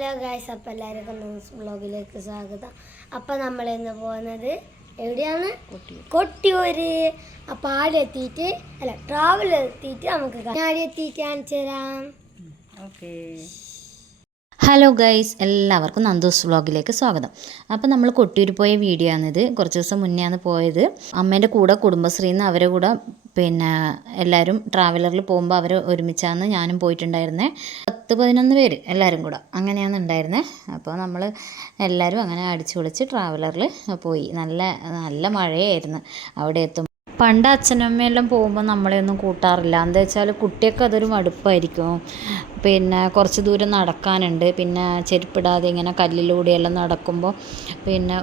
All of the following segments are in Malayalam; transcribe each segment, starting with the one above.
ഹലോ ഗായ്സ്, അപ്പം എല്ലാവർക്കും ന്യൂസ് ബ്ലോഗിലേക്ക് സ്വാഗതം. അപ്പം നമ്മളിന്ന് പോകുന്നത് എവിടെയാണ്? കൊട്ടിയൂര്. അപ്പം ആടെ എത്തിയിട്ട് ട്രാവൽ എത്തിയിട്ട് നമുക്ക് ആടെ എത്തിയിട്ട് കാണിച്ചു തരാം. ഓക്കെ. ഹലോ ഗൈസ്, എല്ലാവർക്കും നന്ദൂസ് വ്ളോഗിലേക്ക് സ്വാഗതം. അപ്പോൾ നമ്മൾ കൊട്ടിയൂർ പോയ വീഡിയോ ആണിത്. കുറച്ച് ദിവസം മുന്നേ ആണ് പോയത്. അമ്മേൻ്റെ കൂടെ കുടുംബശ്രീന്ന് അവരെ കൂടെ എല്ലാവരും ട്രാവലറിൽ പോകുമ്പോൾ അവർ ഒരുമിച്ചാണ് ഞാനും പോയിട്ടുണ്ടായിരുന്നത്. 10-11 പേര് എല്ലാവരും കൂടെ അങ്ങനെയാണ് ഉണ്ടായിരുന്നത്. അപ്പോൾ നമ്മൾ എല്ലാവരും അങ്ങനെ അടിച്ചു പൊളിച്ച് ട്രാവലറിൽ പോയി. നല്ല മഴയായിരുന്നു അവിടെ എത്തും. പണ്ട് അച്ഛനമ്മയെല്ലാം പോകുമ്പോൾ നമ്മളെയൊന്നും കൂട്ടാറില്ല. എന്താ വെച്ചാൽ കുട്ടിയൊക്കെ അതൊരു മടുപ്പായിരിക്കും. കുറച്ച് ദൂരം നടക്കാനുണ്ട്. ചെരുപ്പിടാതെ ഇങ്ങനെ കല്ലിലൂടെയെല്ലാം നടക്കുമ്പോൾ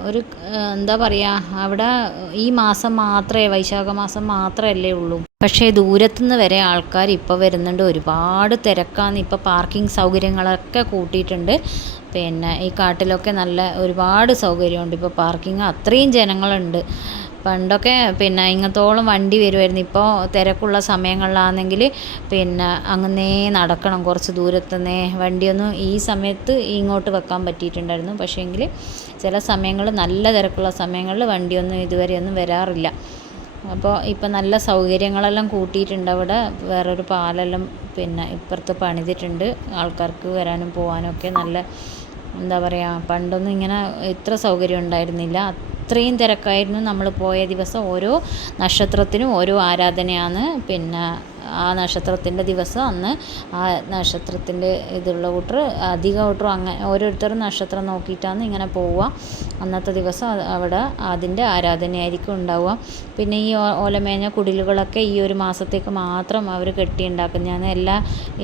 ഒരു എന്താ പറയുക, അവിടെ ഈ മാസം മാത്രമേ, വൈശാഖ മാസം മാത്രമല്ലേ ഉള്ളൂ. പക്ഷേ ദൂരത്തുനിന്ന് വരെ ആൾക്കാർ ഇപ്പോൾ വരുന്നുണ്ട്. ഒരുപാട് തിരക്കാണ്. ഇപ്പോൾ പാർക്കിംഗ് സൗകര്യങ്ങളൊക്കെ കൂട്ടിയിട്ടുണ്ട്. ഈ കാട്ടിലൊക്കെ ഒരുപാട് സൗകര്യമുണ്ട്. ഇപ്പോൾ പാർക്കിംഗ് അത്രയും ജനങ്ങളുണ്ട്. പണ്ടൊക്കെ ഇങ്ങത്തോളം വണ്ടി വരുമായിരുന്നു. ഇപ്പോൾ തിരക്കുള്ള സമയങ്ങളിലാണെങ്കിൽ അങ്ങനെ നടക്കണം കുറച്ച് ദൂരത്തുനിന്നേ. വണ്ടിയൊന്നും ഈ സമയത്ത് ഇങ്ങോട്ട് വെക്കാൻ പറ്റിയിട്ടുണ്ടായിരുന്നു. പക്ഷേങ്കിൽ ചില സമയങ്ങളിൽ നല്ല തിരക്കുള്ള സമയങ്ങളിൽ വണ്ടിയൊന്നും ഇതുവരെയൊന്നും വരാറില്ല. അപ്പോൾ ഇപ്പം നല്ല സൗകര്യങ്ങളെല്ലാം കൂട്ടിയിട്ടുണ്ട്. അവിടെ വേറൊരു പാലെല്ലാം ഇപ്പുറത്ത് പണിതിട്ടുണ്ട്. ആൾക്കാർക്ക് വരാനും പോകാനും ഒക്കെ എന്താ പറയുക, പണ്ടൊന്നും ഇങ്ങനെ ഇത്ര സൗകര്യം ഉണ്ടായിരുന്നില്ല. അത്രയും തിരക്കായിരുന്നു. നമ്മൾ പോയ ദിവസം ഓരോ നക്ഷത്രത്തിനും ഓരോ ആരാധനയാണ്. ആ നക്ഷത്രത്തിൻ്റെ ദിവസം അന്ന് ആ നക്ഷത്രത്തിൻ്റെ ഇതുള്ള അധികം അങ്ങനെ ഓരോരുത്തരും നക്ഷത്രം നോക്കിയിട്ടാണ് ഇങ്ങനെ പോവുക. അന്നത്തെ ദിവസം അവിടെ അതിൻ്റെ ആരാധനയായിരിക്കും ഉണ്ടാവുക. ഈ ഓലമേഞ്ഞ കുടിലുകളൊക്കെ ഈ ഒരു മാസത്തേക്ക് മാത്രം അവർ കെട്ടിയുണ്ടാക്കുന്നതാണ്.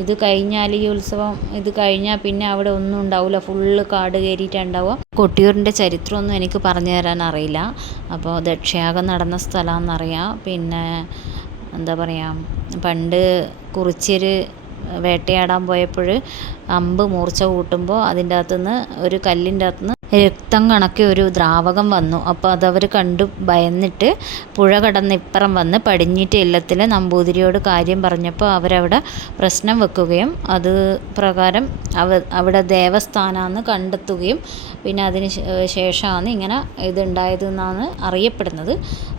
ഇത് കഴിഞ്ഞാൽ ഈ ഉത്സവം ഇത് കഴിഞ്ഞാൽ അവിടെ ഒന്നും ഉണ്ടാവില്ല. ഫുള്ള് കാട് കയറിയിട്ടാണ് ഉണ്ടാവുക. കൊട്ടിയൂരിൻ്റെ ചരിത്രമൊന്നും എനിക്ക് പറഞ്ഞു തരാൻ അറിയില്ല. അപ്പോൾ ദക്ഷയാഗം നടന്ന സ്ഥലമാണെന്നറിയാം. എന്താ പറയുക, പണ്ട് കുറിച്യർ വേട്ടയാടാൻ പോയപ്പോൾ അമ്പ് മൂർച്ച കൂട്ടുമ്പോൾ അതിൻ്റെ അകത്തുനിന്ന് ഒരു കല്ലിൻ്റെ അകത്തുനിന്ന് രക്തം കണക്കെ ഒരു ദ്രാവകം വന്നു. അപ്പോൾ അതവർ കണ്ടു ഭയന്നിട്ട് പുഴ കടന്ന് ഇപ്പുറം വന്ന് പടിഞ്ഞിട്ട് ഇല്ലത്തിൽ നമ്പൂതിരിയോട് കാര്യം പറഞ്ഞപ്പോൾ അവരവിടെ പ്രശ്നം വെക്കുകയും അത് പ്രകാരം അവിടെ ദേവസ്ഥാനമാണെന്ന് കണ്ടെത്തുകയും അതിന് ശേഷമാണ് ഇങ്ങനെ ഇതുണ്ടായതെന്നാണ് അറിയപ്പെടുന്നത്.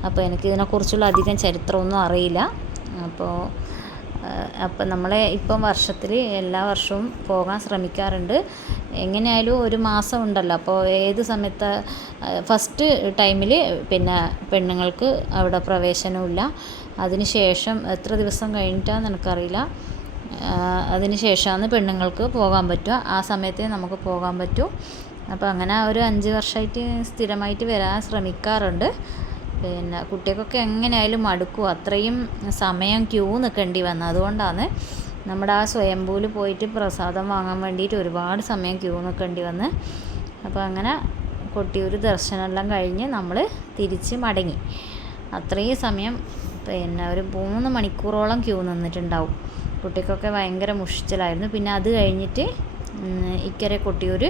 അപ്പോൾ എനിക്കിതിനെക്കുറിച്ചുള്ള അധികം ചരിത്രമൊന്നും അറിയില്ല. അപ്പോൾ നമ്മളെ ഇപ്പം വർഷത്തിൽ എല്ലാ വർഷവും പോകാൻ ശ്രമിക്കാറുണ്ട്. എങ്ങനെയായാലും ഒരു മാസം ഉണ്ടല്ലോ. അപ്പോൾ ഏത് സമയത്ത് ഫസ്റ്റ് ടൈമിൽ പെണ്ണുങ്ങൾക്ക് അവിടെ പ്രവേശനമില്ല. അതിന് ശേഷം എത്ര ദിവസം കഴിഞ്ഞിട്ടാണെന്ന് എനിക്കറിയില്ല. അതിന് ശേഷമാണ് പെണ്ണുങ്ങൾക്ക് പോകാൻ പറ്റുക. ആ സമയത്തേ നമുക്ക് പോകാൻ പറ്റൂ. അപ്പോൾ അങ്ങനെ ഒരു 5 വർഷമായിട്ട് സ്ഥിരമായിട്ട് വരാൻ ശ്രമിക്കാറുണ്ട്. കുട്ടികൾക്കൊക്കെ എങ്ങനെയായാലും മടുക്കും. അത്രയും സമയം ക്യൂ നിൽക്കേണ്ടി വന്നത്. അതുകൊണ്ടാണ് നമ്മുടെ ആ സ്വയംഭൂവിൽ പോയിട്ട് പ്രസാദം വാങ്ങാൻ വേണ്ടിയിട്ട് ഒരുപാട് സമയം ക്യൂ നിൽക്കേണ്ടി വന്ന്. അപ്പോൾ അങ്ങനെ കൊട്ടിയൂർ ദർശനമെല്ലാം കഴിഞ്ഞ് നമ്മൾ തിരിച്ച് മടങ്ങി. അത്രയും സമയം ഒരു 3 മണിക്കൂറോളം ക്യൂ നിന്നിട്ടുണ്ടാവും. കുട്ടികൾക്കൊക്കെ ഭയങ്കര മുഷിച്ചിലായിരുന്നു. അത് കഴിഞ്ഞിട്ട് ഇക്കരെ കൊട്ടിയൂർ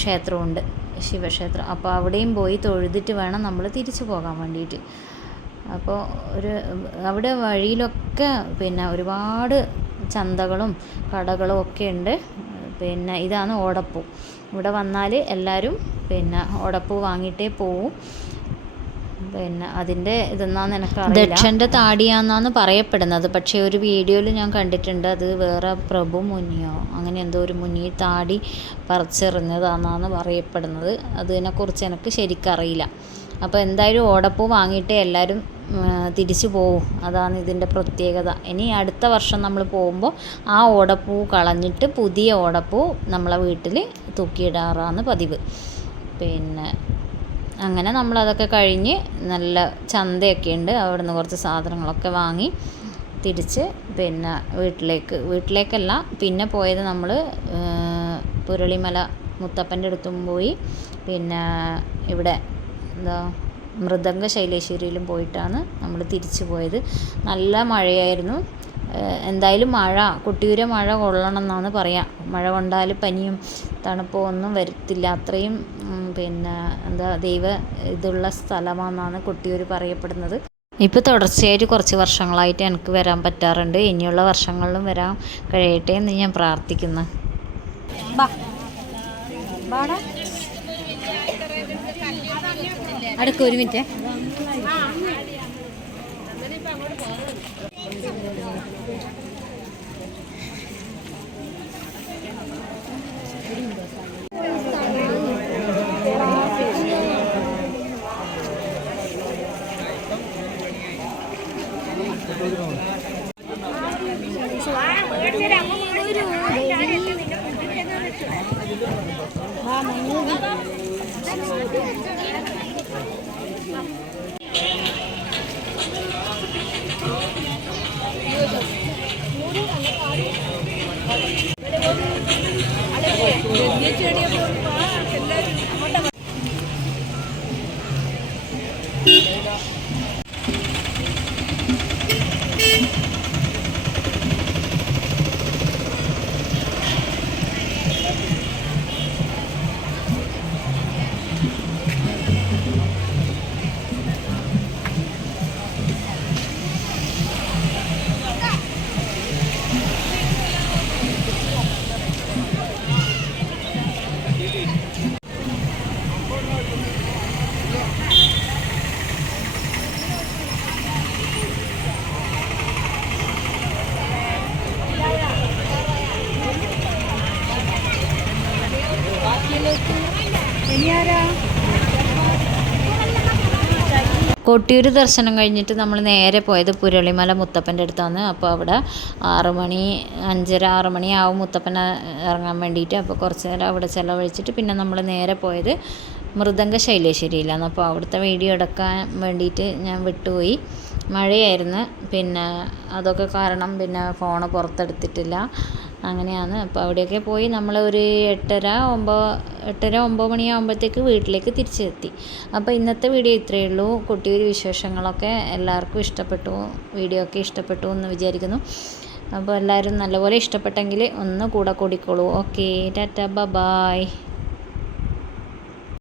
ക്ഷേത്രമുണ്ട്, ശിവക്ഷേത്രം. അപ്പോൾ അവിടെയും പോയി തൊഴുതിട്ട് വേണം നമ്മൾ തിരിച്ചു പോകാൻ വേണ്ടിയിട്ട്. അപ്പോൾ അവിടെ വഴിയിലൊക്കെ ഒരുപാട് ചന്തകളും കടകളും ഒക്കെ ഉണ്ട്. ഇതാണ് ഓടപ്പൂ. ഇവിടെ വന്നാൽ എല്ലാവരും ഓടപ്പൂ വാങ്ങിയിട്ടേ പോവും. അതിൻ്റെ ഇതെന്നാന്ന് എനിക്കറിയില്ല. ദക്ഷൻ്റെ താടിയാന്നാണ് പറയപ്പെടുന്നത്. പക്ഷേ ഒരു വീഡിയോയിൽ ഞാൻ കണ്ടിട്ടുണ്ട് അത് വേറെ പ്രഭു മുനിയോ അങ്ങനെ എന്തോ ഒരു മുനി താടി പറിച്ചെറിഞ്ഞതാണെന്നാണ് പറയപ്പെടുന്നത്. അതിനെക്കുറിച്ച് എനിക്ക് ശരിക്കറിയില്ല. അപ്പോൾ എന്തായാലും ഓടപ്പൂ വാങ്ങിയിട്ടേ എല്ലാവരും തിരിച്ചു പോവും. അതാണ് ഇതിൻ്റെ പ്രത്യേകത. ഇനി അടുത്ത വർഷം നമ്മൾ പോകുമ്പോൾ ആ ഓടപ്പൂ കളഞ്ഞിട്ട് പുതിയ ഓടപ്പൂ നമ്മളെ വീട്ടിൽ തൂക്കിയിടാറാണ് പതിവ്. അങ്ങനെ നമ്മളതൊക്കെ കഴിഞ്ഞ് നല്ല ചന്തയൊക്കെ ഉണ്ട്. അവിടെ നിന്ന് കുറച്ച് സാധനങ്ങളൊക്കെ വാങ്ങി തിരിച്ച് വീട്ടിലേക്കല്ല പോയത് നമ്മൾ പുരളിമല മുത്തപ്പൻ്റെ അടുത്തും പോയി. ഇവിടെ മൃദംഗ ശൈലേശ്വരിയിലും പോയിട്ടാണ് നമ്മൾ തിരിച്ചു പോയത്. നല്ല മഴയായിരുന്നു. എന്തായാലും കൊട്ടിയൂരെ മഴ കൊള്ളണം എന്നാണ് പറയുക. മഴ കൊണ്ടാൽ പനിയും തണുപ്പോ ഒന്നും വരത്തില്ല. അത്രയും ദൈവ ഇതുള്ള സ്ഥലമാണെന്നാണ് കൊട്ടിയൂർ പറയപ്പെടുന്നത്. ഇപ്പോൾ തുടർച്ചയായിട്ട് കുറച്ച് വർഷങ്ങളായിട്ട് എനിക്ക് വരാൻ പറ്റാറുണ്ട്. ഇനിയുള്ള വർഷങ്ങളിലും വരാൻ കഴിയട്ടെ എന്ന് ഞാൻ പ്രാർത്ഥിക്കുന്നു. അടുക്ക ഒരു മിനിറ്റ്. കൊട്ടിയൂർ ദർശനം കഴിഞ്ഞിട്ട് നമ്മൾ നേരെ പോയത് പുരളിമല മുത്തപ്പൻ്റെ അടുത്താണ്. അപ്പോൾ അവിടെ 6 മണി 5:30 6 മണിയാവും മുത്തപ്പന ഇറങ്ങാൻ വേണ്ടിയിട്ട്. അപ്പോൾ കുറച്ച് നേരം അവിടെ ചിലവഴിച്ചിട്ട് പിന്നെ നമ്മൾ നേരെ പോയത് മൃദംഗ ശൈലേശ്വരിയിലാണ്. അപ്പോൾ അവിടുത്തെ വീഡിയോ എടുക്കാൻ വേണ്ടിയിട്ട് ഞാൻ വിട്ടുപോയി. മഴയായിരുന്നു, പിന്നെ അതൊക്കെ കാരണം പിന്നെ ഫോണ് പുറത്തെടുത്തിട്ടില്ല. അങ്ങനെയാണ്. അപ്പോൾ അവിടെയൊക്കെ പോയി നമ്മൾ ഒരു 8:30 9 മണിയാകുമ്പോഴത്തേക്ക് വീട്ടിലേക്ക് തിരിച്ചെത്തി. അപ്പോൾ ഇന്നത്തെ വീഡിയോ ഇത്രയേ ഉള്ളൂ. കൊട്ടിയൂർ വിശേഷങ്ങളൊക്കെ എല്ലാവർക്കും ഇഷ്ടപ്പെട്ടു, വീഡിയോ ഒക്കെ ഇഷ്ടപ്പെട്ടു എന്ന് വിചാരിക്കുന്നു. അപ്പോൾ എല്ലാവരും നല്ലപോലെ ഇഷ്ടപ്പെട്ടെങ്കിൽ ഒന്ന് കൂടെ കൂടിക്കോളൂ. Okay, Tata, by.